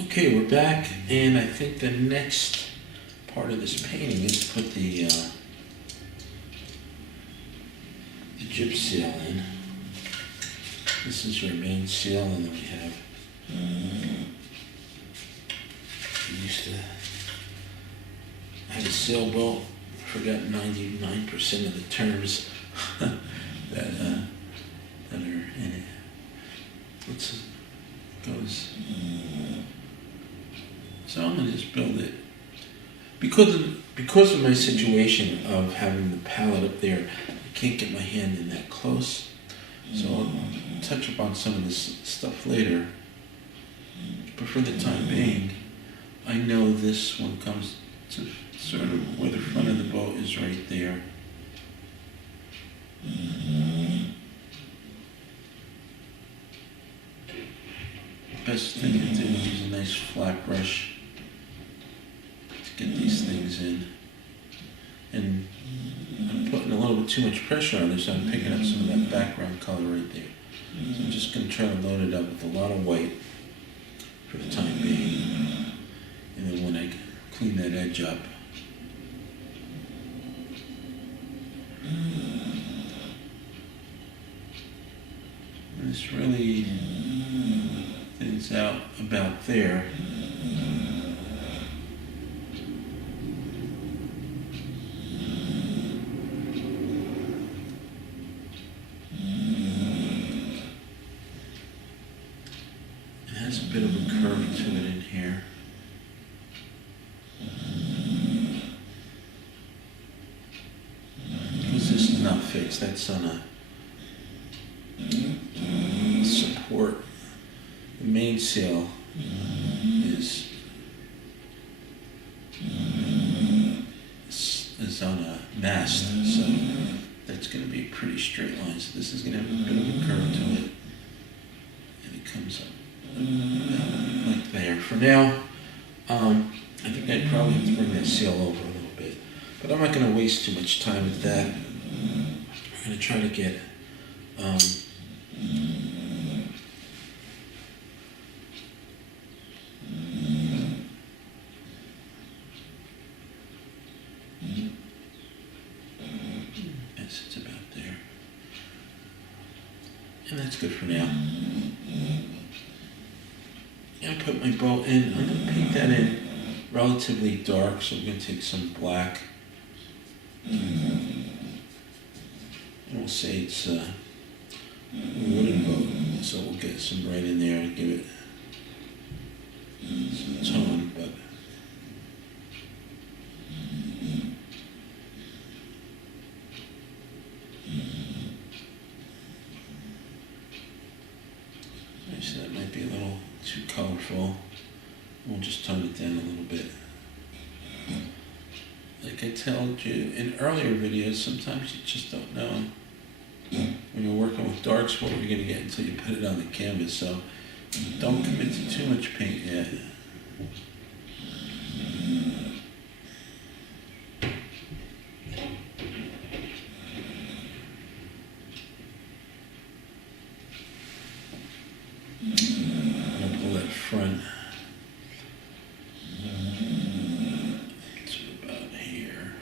Okay, we're back, and I think the next part of this painting is to put the gyp seal in. This is your main seal, and then we have, we used to have a sailboat. I forgot 99% of the terms that are in it. So I'm gonna just build it. Because of my situation of having the palette up there, I can't get my hand in that close. So I'll touch upon some of this stuff later. But for the time being, I know this one comes to sort of where the front of the boat is right there. Best thing to do is use a nice flat brush to get these things in. And I'm putting a little bit too much pressure on this, so I'm picking up some of that background color right there. So I'm just going to try to load it up with a lot of white for the time being. And then when I clean that edge up, and this really thins out about there. It has a bit of a curve to it in here. Because this is not fixed, that's on a support. The mainsail is on a mast, so that's going to be a pretty straight line. So this is going to have a bit of a curve to it, and it comes up like there. For now, I think I probably have to bring that sail over a little bit, but I'm not going to waste too much time with that. We're going to try to get it's about there. And that's good for now. I'm going to put my boat in. I'm going to paint that in relatively dark, so I'm going to take some black. And we'll say it's a wooden boat, so we'll get some red in there and give it some tone, but so that might be a little too colorful. We'll just tone it down a little bit. Like I told you in earlier videos, sometimes you just don't know when you're working with darks what you're going to get until you put it on the canvas. So don't commit to too much paint yet. I'm going to pull that front to about here.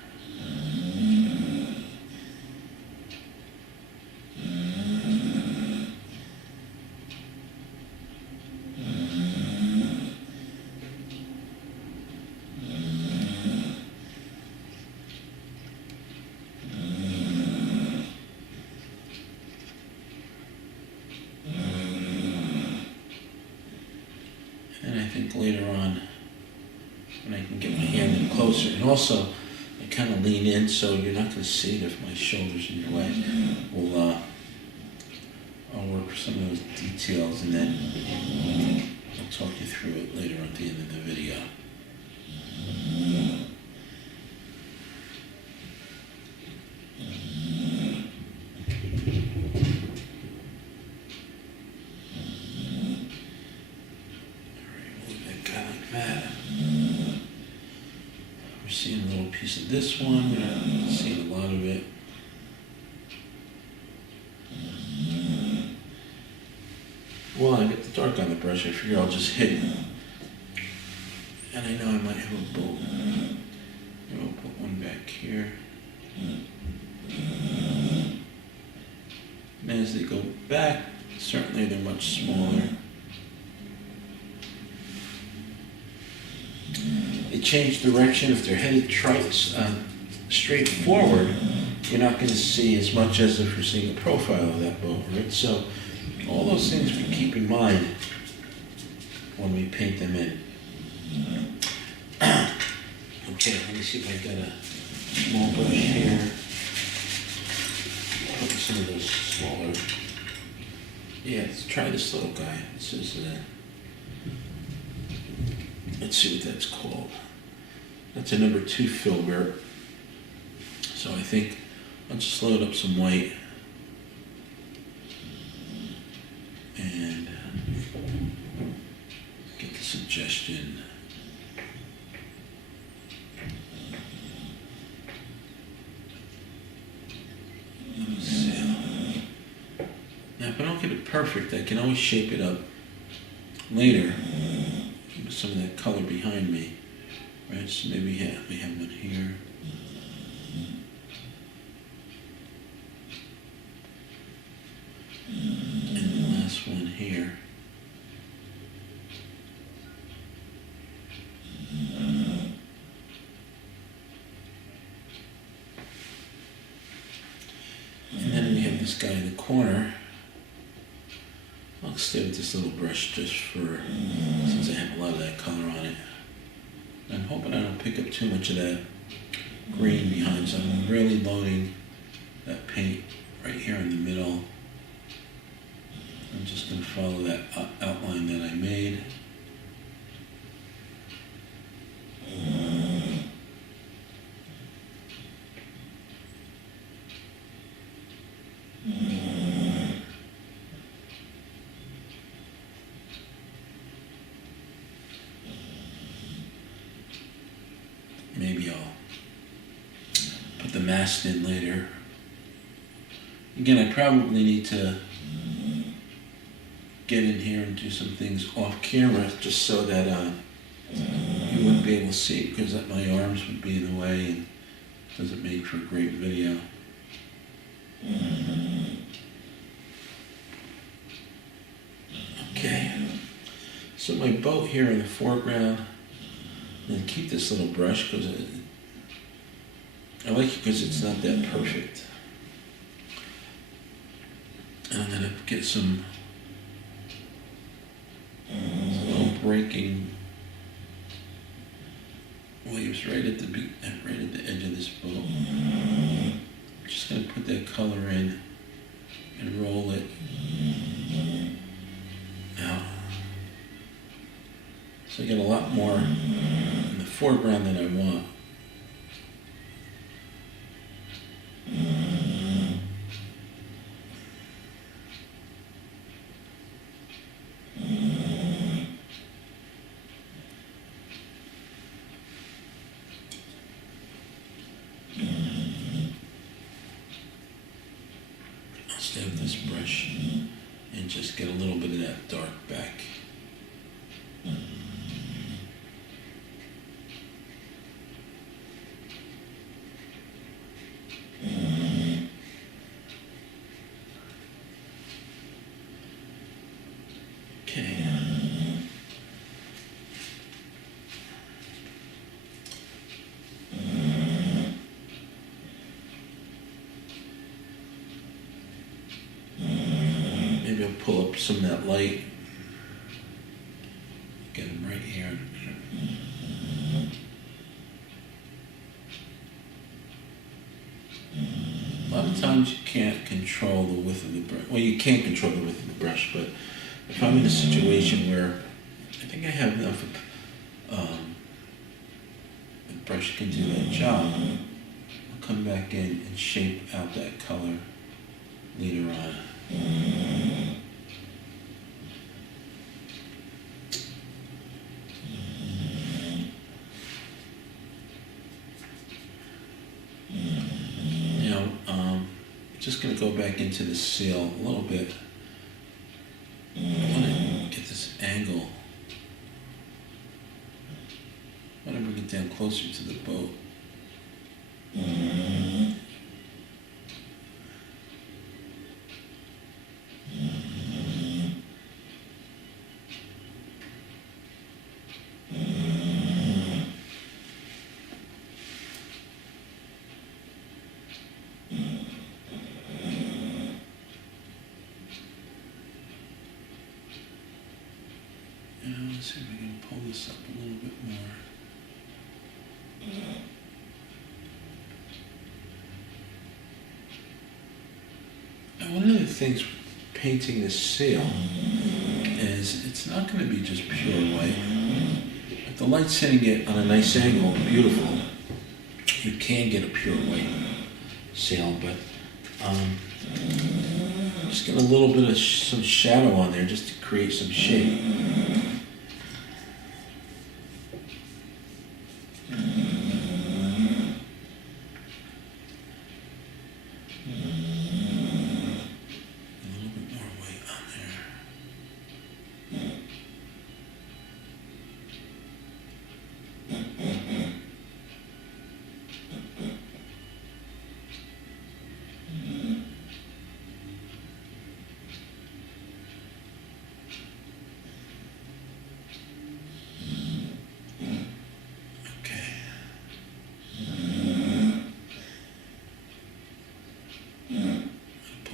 And I think later on, when I can get my hand in closer, and also I kind of lean in so you're not going to see it if my shoulder's in your way. I'll work some of those details, and then I'll talk you through it later at the end of the video. We're seeing a little piece of this one, we're not seeing a lot of it. Well, I get the dark on the brush, I figure I'll just hit And I know I might have a boat. Maybe I'll put one back here. And as they go back, certainly they're much smaller. They change direction. If they're headed straight forward, you're not going to see as much as if you're seeing a profile of that boat, right? So all those things we keep in mind when we paint them in. Okay, let me see if I got a small brush here. Put some of those smaller. Yeah, let's try this little guy. This is let's see what that's called. That's a number 2 filbert. So I think I'll just load up some white and get the suggestion. Now if I don't get it perfect, I can always shape it up later with some of that color behind me. Right, so maybe we have one here. And the last one here. And then we have this guy in the corner. I'll stay with this little brush just for, since I have a lot of that color on it. I'm hoping I don't pick up too much of that green behind, so I'm really loading that paint right here in the middle. I'm just going to follow that outline that I made. Maybe I'll put the mast in later. Again, I probably need to get in here and do some things off camera just so that you wouldn't be able to see it, because my arms would be in the way and it doesn't make for a great video. Okay, so my boat here in the foreground. And keep this little brush because I like it because it's not that perfect. And I'm going to get some little breaking waves right at the edge of this boat. I'm just going to put that color in and roll it out. So I get a lot more in the foreground than I want. I'll stay with this brush and just get a little bit of that dark back. Okay. Maybe I'll pull up some of that light. Get them right here. A lot of times you can't control the width of the brush. Well, you can't control the width of the brush, but if I'm in a situation where I think I have enough the brush can do that job, I'll come back in and shape out that color later on. Just going to go back into the sail a little bit. I want to get this angle I want to bring it down closer to the boat. Let's see if we can pull this up a little bit more. Now, one of the things painting this sail is it's not going to be just pure white. If the light's hitting it on a nice angle, beautiful, you can get a pure white sail, but just get a little bit of some shadow on there just to create some shape.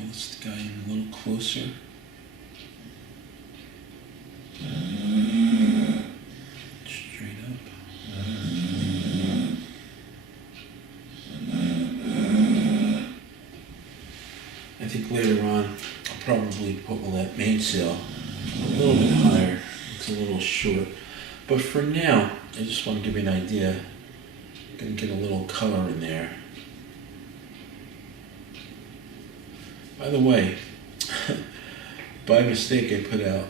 This guy in a little closer. Straight up. I think later on I'll probably put that mainsail a little bit higher. It's a little short. But for now, I just want to give you an idea. I'm going to get a little color in there. By the way, by mistake I put out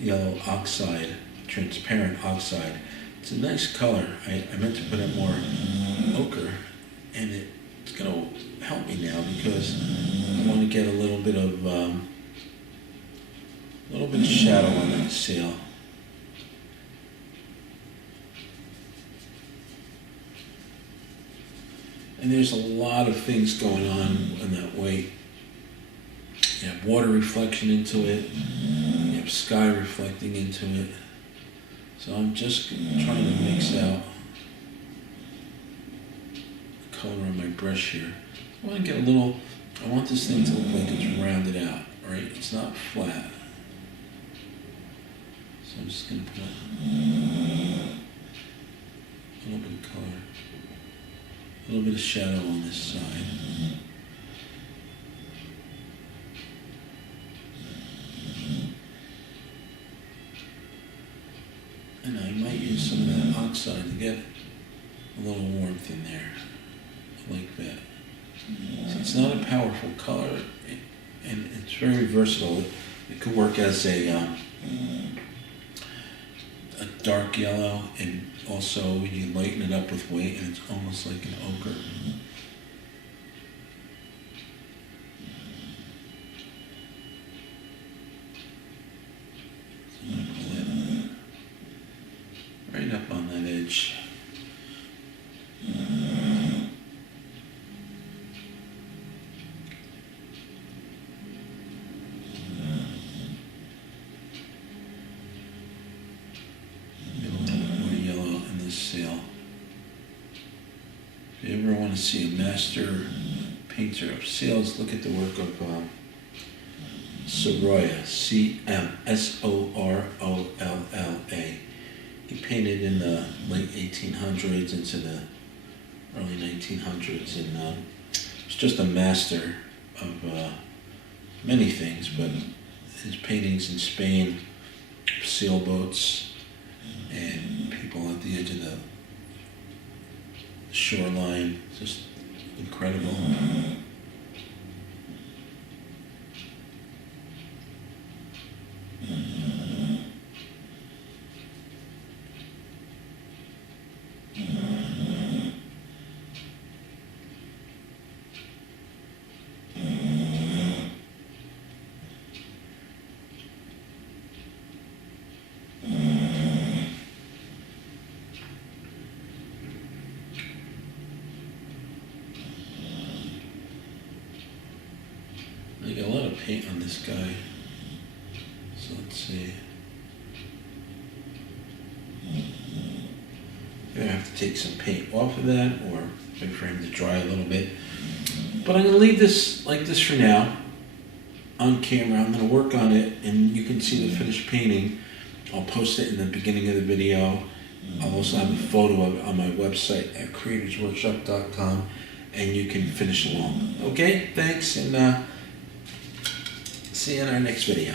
yellow oxide, transparent oxide. It's a nice color. I meant to put out more ochre, and it's going to help me now because I want to get a little bit of shadow on that sail. And there's a lot of things going on in that white. You have water reflection into it, you have sky reflecting into it. So I'm just trying to mix out the color on my brush here. I want to get I want this thing to look like it's rounded out, right? It's not flat. So I'm just going to put a little bit of color, a little bit of shadow on this side. And I might use some of that oxide to get a little warmth in there. I like that. So it's not a powerful color, and it's very versatile. It could work as a dark yellow, and also you lighten it up with white, and it's almost like an ochre. Right up on that edge. Get a little bit more yellow in this sail. If you ever want to see a master painter of sails, look at the work of Sorolla, C-M-S-O-R-O-L-L-A. He painted in the late 1800s into the early 1900s, and he's just a master of many things, but his paintings in Spain, sailboats, and people at the edge of the shoreline, just incredible. a lot of paint on this guy. So let's see. I have to take some paint off of that, or wait for him to dry a little bit. But I'm going to leave this like this for now on camera. I'm going to work on it, and you can see the finished painting. I'll post it in the beginning of the video. I'll also have a photo of it on my website at creatorsworkshop.com, and you can finish along. Okay, thanks, and see you in our next video.